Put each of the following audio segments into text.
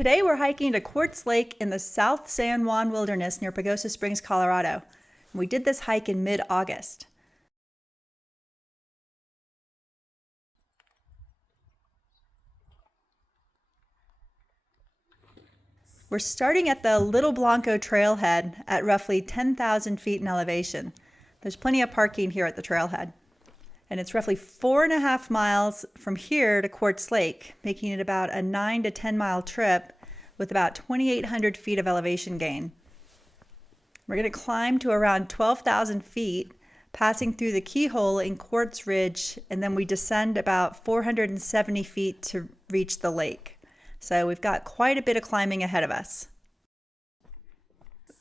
Today we're hiking to Quartz Lake in the South San Juan Wilderness near Pagosa Springs, Colorado. We did this hike in mid-August. We're starting at the Little Blanco Trailhead at roughly 10,000 feet in elevation. There's plenty of parking here at the trailhead. And it's roughly 4.5 miles from here to Quartz Lake, making it about a 9 to 10 mile trip with about 2,800 feet of elevation gain. We're going to climb to around 12,000 feet, passing through the keyhole in Quartz Ridge, and then we descend about 470 feet to reach the lake. So we've got quite a bit of climbing ahead of us.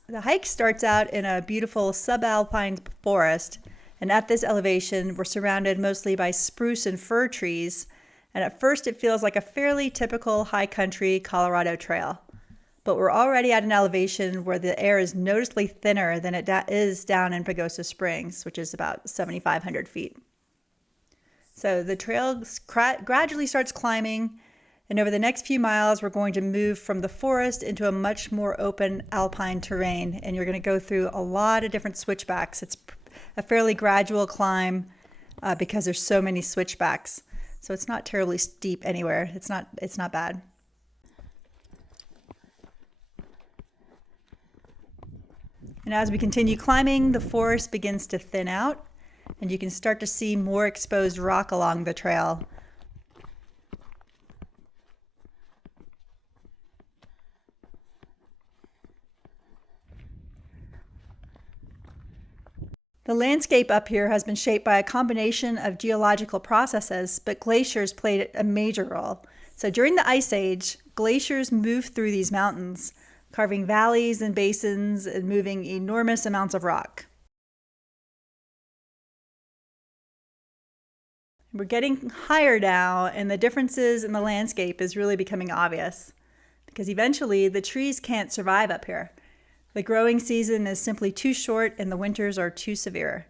The hike starts out in a beautiful subalpine forest, and at this elevation we're surrounded mostly by spruce and fir trees, and at first it feels like a fairly typical high country Colorado trail. But we're already at an elevation where the air is noticeably thinner than it is down in Pagosa Springs, which is about 7,500 feet. So the trail gradually starts climbing, and over the next few miles we're going to move from the forest into a much more open alpine terrain, and you're going to go through a lot of different switchbacks. It's a fairly gradual climb because there's so many switchbacks. So it's not terribly steep anywhere. It's not bad. And as we continue climbing, the forest begins to thin out, and you can start to see more exposed rock along the trail. The landscape up here has been shaped by a combination of geological processes, but glaciers played a major role. So during the Ice Age, glaciers moved through these mountains, carving valleys and basins and moving enormous amounts of rock. We're getting higher now, and the differences in the landscape is really becoming obvious, because eventually the trees can't survive up here. The growing season is simply too short and the winters are too severe.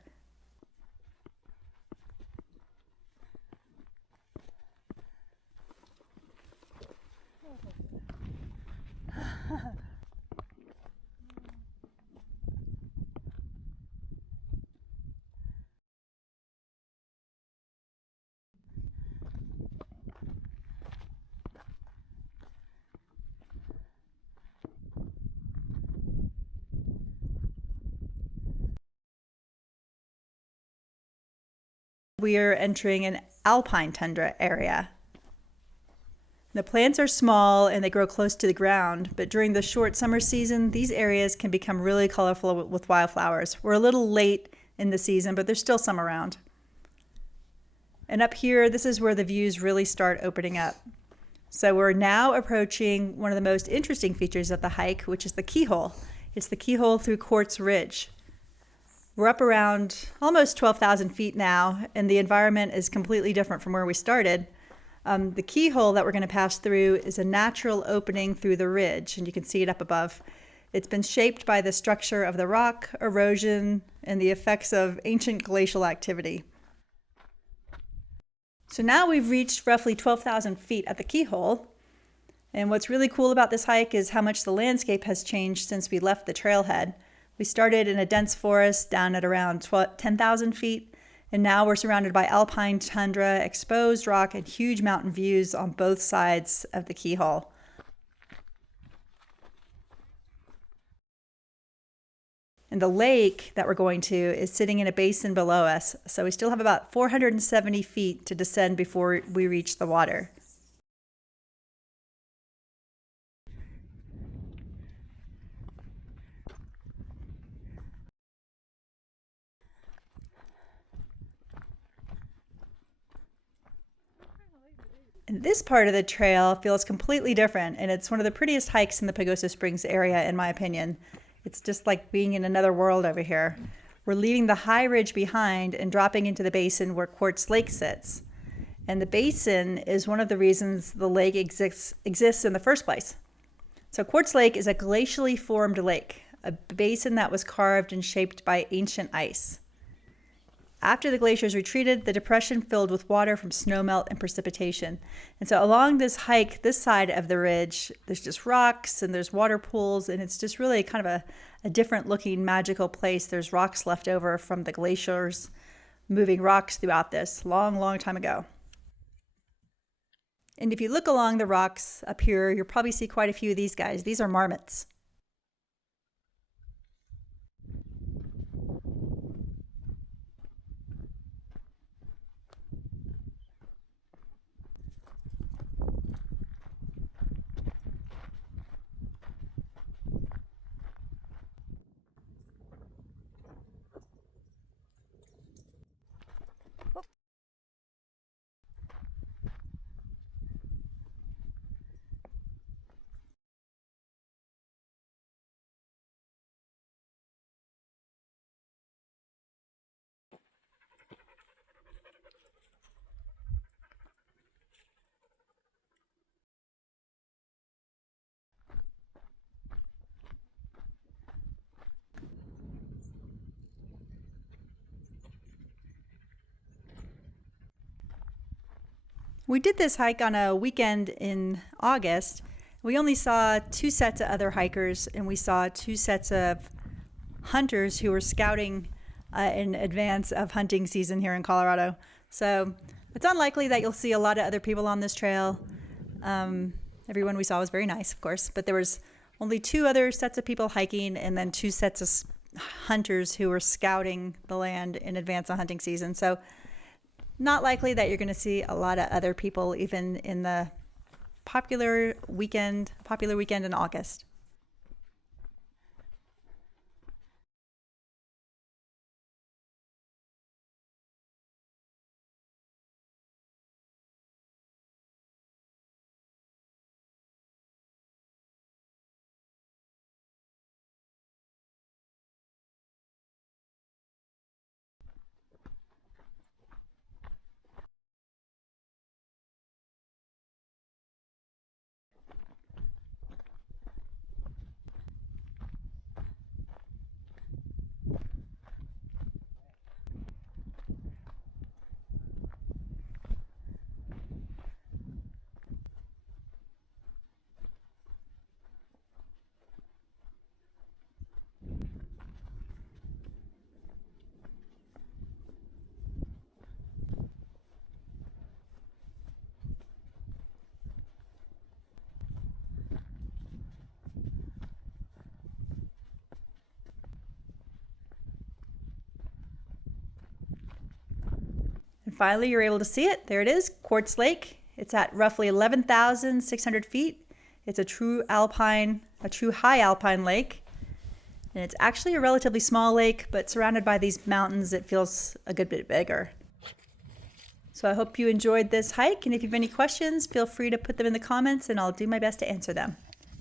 We are entering an alpine tundra area. The plants are small and they grow close to the ground, but during the short summer season, these areas can become really colorful with wildflowers. We're a little late in the season, but there's still some around. And up here, this is where the views really start opening up. So we're now approaching one of the most interesting features of the hike, which is the keyhole. It's the keyhole through Quartz Ridge. We're up around almost 12,000 feet now, and the environment is completely different from where we started. The keyhole that we're going to pass through is a natural opening through the ridge, and you can see it up above. It's been shaped by the structure of the rock, erosion, and the effects of ancient glacial activity. So now we've reached roughly 12,000 feet at the keyhole, and what's really cool about this hike is how much the landscape has changed since we left the trailhead. We started in a dense forest down at around 10,000 feet, and now we're surrounded by alpine tundra, exposed rock, and huge mountain views on both sides of the keyhole. And the lake that we're going to is sitting in a basin below us, so we still have about 470 feet to descend before we reach the water. And this part of the trail feels completely different, and it's one of the prettiest hikes in the Pagosa Springs area, in my opinion. It's just like being in another world over here. We're leaving the high ridge behind and dropping into the basin where Quartz Lake sits. And the basin is one of the reasons the lake exists in the first place. So Quartz Lake is a glacially formed lake, a basin that was carved and shaped by ancient ice. After the glaciers retreated, the depression filled with water from snowmelt and precipitation. And so along this hike, this side of the ridge, there's just rocks and there's water pools, and it's just really kind of a different looking magical place. There's rocks left over from the glaciers, moving rocks throughout this long time ago. And if you look along the rocks up here, you'll probably see quite a few of these guys. These are marmots. We did this hike on a weekend in August. We only saw 2 sets of other hikers, and we saw 2 sets of hunters who were scouting in advance of hunting season here in Colorado. So it's unlikely that you'll see a lot of other people on this trail. Everyone we saw was very nice, of course, but there was only 2 other sets of people hiking and then 2 sets of hunters who were scouting the land in advance of hunting season. So not likely that you're going to see a lot of other people even in the popular weekend in August. And finally, you're able to see it. There it is, Quartz Lake. It's at roughly 11,600 feet. It's a true high alpine lake. And it's actually a relatively small lake, but surrounded by these mountains, it feels a good bit bigger. So I hope you enjoyed this hike. And if you have any questions, feel free to put them in the comments and I'll do my best to answer them.